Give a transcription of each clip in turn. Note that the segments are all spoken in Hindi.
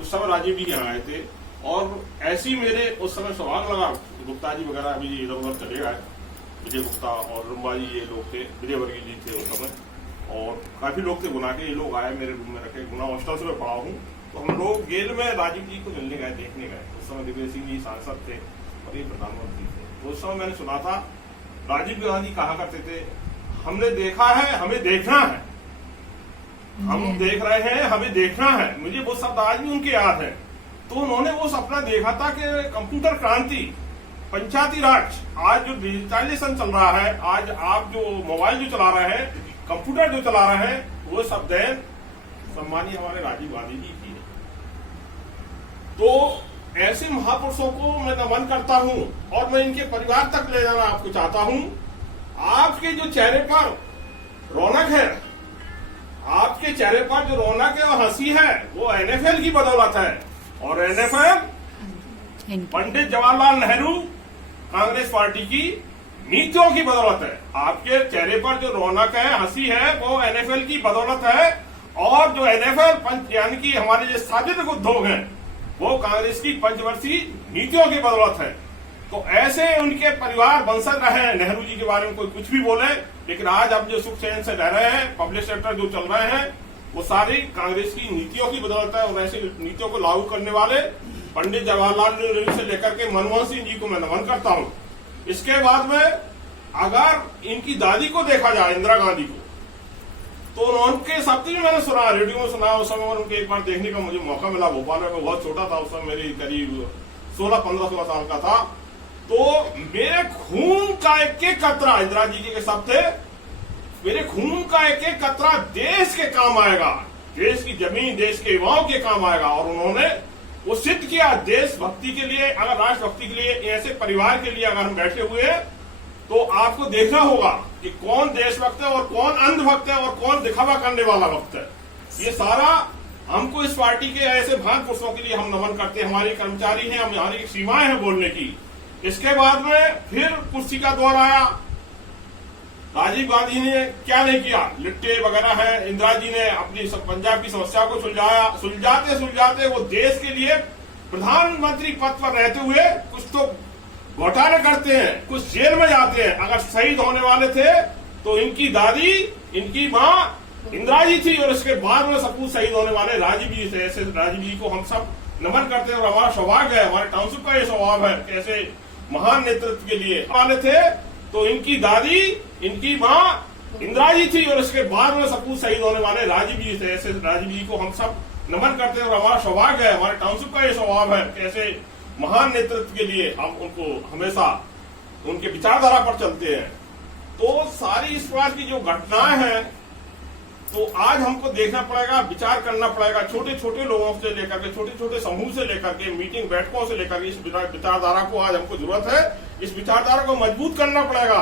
उस समय राजीव जी यहाँ आए थे और ऐसी मेरे उस समय सवाल लगा। गुप्ता जी वगैरह अभी इधर उधर चले गए, विजय गुप्ता और रुम्बा जी ये लोग थे, विजय वर्गीय जी थे उस समय, और काफी लोग थे। गुना के ये लोग आए मेरे रूम में रखे, गुना हॉस्टल से मैं पढ़ा हूँ, तो हम लोग गेल में राजीव जी को मिलने गए, देखने गए। उस समय दिग्विजय सिंह जी सांसद थे और ये प्रधानमंत्री थे। तो उस समय मैंने सुना था राजीव गांधी कहा करते थे, हमने देखा है, हमें देखना है, हम देख रहे हैं, हमें देखना है। मुझे वो शब्द आज भी उनके याद है। तो उन्होंने वो सपना देखा था कि कंप्यूटर क्रांति, पंचायती राज, आज जो डिजिटलाइजेशन चल रहा है, आज आप जो मोबाइल जो चला रहे हैं, कंप्यूटर जो चला रहे हैं, वो सब देन सम्मानीय हमारे राजीव गांधी जी की है। तो ऐसे महापुरुषों को मैं नमन करता हूं और मैं इनके परिवार तक ले जाना आपको चाहता हूं। आपके जो चेहरे पर रौनक है, आपके चेहरे पर जो रौनक है और हंसी है, वो एनएफएल की बदौलत है। और एनएफएल पंडित जवाहरलाल नेहरू कांग्रेस पार्टी की नीतियों की बदौलत है। आपके चेहरे पर जो रौनक है, हंसी है, वो एनएफएल की बदौलत है। और जो एनएफएल यानी कि हमारे जो सार्वजनिक उद्योग हैं, वो कांग्रेस की पंचवर्षीय नीतियों की बदौलत है। तो ऐसे उनके परिवार वंशज रहे। नेहरू जी के बारे में कोई कुछ भी बोले, लेकिन आज अब जो सुख चैन से रह रहे हैं, पब्लिक सेक्टर जो चल रहे हैं, वो सारी कांग्रेस की नीतियों की बदौलत है। और ऐसी नीतियों को लागू करने वाले पंडित जवाहरलाल नेहरू से लेकर के मनमोहन सिंह जी को मैं नमन करता हूं। इसके बाद में अगर इनकी दादी को देखा जाए, इंदिरा गांधी को, तो उनके शब्द भी मैंने सुना, रेडियो में सुना। उस समय उनके एक बार देखने का मुझे मौका मिला। भोपाल में बहुत छोटा था उस समय, मेरी करीब 16 साल का था। तो मेरे खून का एक एक कतरा, इंदिरा जी के शब्द थे, मेरे खून का एक एक कतरा देश के काम आएगा, देश की जमीन, देश के युवाओं के काम आएगा। और उन्होंने वो सिद्ध किया। देशभक्ति के लिए, अगर राष्ट्रभक्ति के लिए, ऐसे परिवार के लिए अगर हम बैठे हुए हैं, तो आपको देखना होगा कि कौन देशभक्त है और कौन अंधभक्त है और कौन दिखावा करने वाला भक्त है। ये सारा हमको इस पार्टी के ऐसे महान पुरुषों के लिए हम नमन करते हैं। हमारे कर्मचारी हैं, हमारी सीमाएं हैं बोलने की। इसके बाद में फिर कुर्सी का दौर आया। राजीव गांधी ने क्या नहीं किया, लिट्टे वगैरह है। इंदिरा जी ने अपनी पंजाब की समस्या को सुलझाया। सुलझाते सुलझाते वो देश के लिए प्रधानमंत्री पद पर रहते हुए कुछ तो घोटाले करते हैं, कुछ जेल में जाते हैं। अगर शहीद होने वाले थे तो इनकी दादी, इनकी माँ इंदिरा जी थी, और इसके बाद में सब कुछ शहीद होने वाले राजीव जी थे। ऐसे राजीव जी को हम सब नमन करते हैं। और हमारा सौभाग्य है, हमारे टाउनशिप का ये स्वभाव है कि ऐसे महान नेतृत्व के लिए वाले थे तो इनकी दादी, इनकी माँ इंदिरा जी थी, और इसके बाद में सब कुछ शहीद होने वाले राजीव जी थे। ऐसे राजीव जी को हम सब नमन करते हैं। और हमारा सौभाग्य है, हमारे टाउनशिप का ये स्वभाव है कि ऐसे महान नेतृत्व के लिए हम उनको हमेशा उनके विचारधारा पर चलते हैं। तो सारी इस बात की जो घटनाएं हैं, तो आज हमको देखना पड़ेगा, विचार करना पड़ेगा। छोटे छोटे लोगों से लेकर के, छोटे छोटे समूह से लेकर के, मीटिंग बैठकों से लेकर के, इस विचारधारा को आज हमको जरूरत है। इस विचारधारा को मजबूत करना पड़ेगा।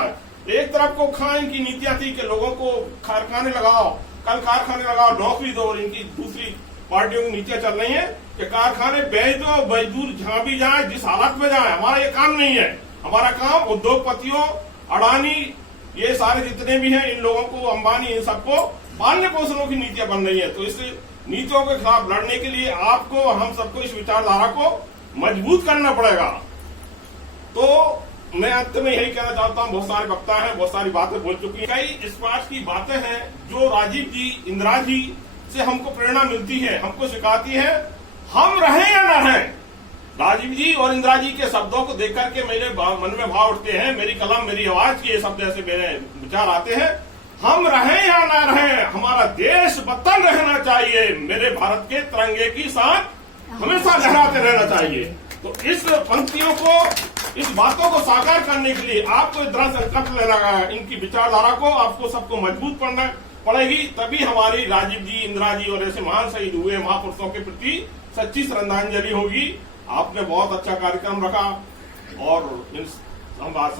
एक तरफ को खान की नीतियां थी कि लोगों को कारखाने लगाओ, कल कारखाने लगाओ, नौकरी दो। और इनकी दूसरी पार्टियों की नीतियां चल रही है कि कारखाने बेच दो, मजदूर जहां भी जाए, जिस हालत में जाए। हमारा ये काम नहीं है। हमारा काम उद्योगपतियों, अडानी, ये सारे जितने भी हैं, इन लोगों को, अंबानी, इन सबको पालने पोषणों की नीतियां बन रही है। तो इस नीतियों के खिलाफ लड़ने के लिए आपको, हम सबको इस विचारधारा को मजबूत करना पड़ेगा। तो मैं अंत में यही कहना चाहता हूं, बहुत सारे वक्ता हैं, बहुत सारी बातें बोल चुकी हैं। कई इस बात की बातें हैं जो राजीव जी, इंदिरा जी से हमको प्रेरणा मिलती है, हमको सिखाती है। हम रहें या न रहें, राजीव जी और इंदिरा जी के शब्दों को देख करके मेरे मन में भाव उठते हैं। मेरी कलम, मेरी आवाज के ये शब्द ऐसे मेरे विचार आते हैं। हम रहें या ना रहें, हमारा देश वतन रहना चाहिए। मेरे भारत के तिरंगे की साथ हमेशा लहराते रहना चाहिए। तो इस पंक्तियों को, इस बातों को साकार करने के लिए आपको दृढ़ संकल्प लेना है। इनकी विचारधारा को आपको सबको मजबूत करना पड़ेगी, तभी हमारी राजीव जी, इंदिरा जी और ऐसे महान शहीद हुए महापुरुषों के प्रति सच्ची श्रद्धांजलि होगी। आपने बहुत अच्छा कार्यक्रम रखा और हम बात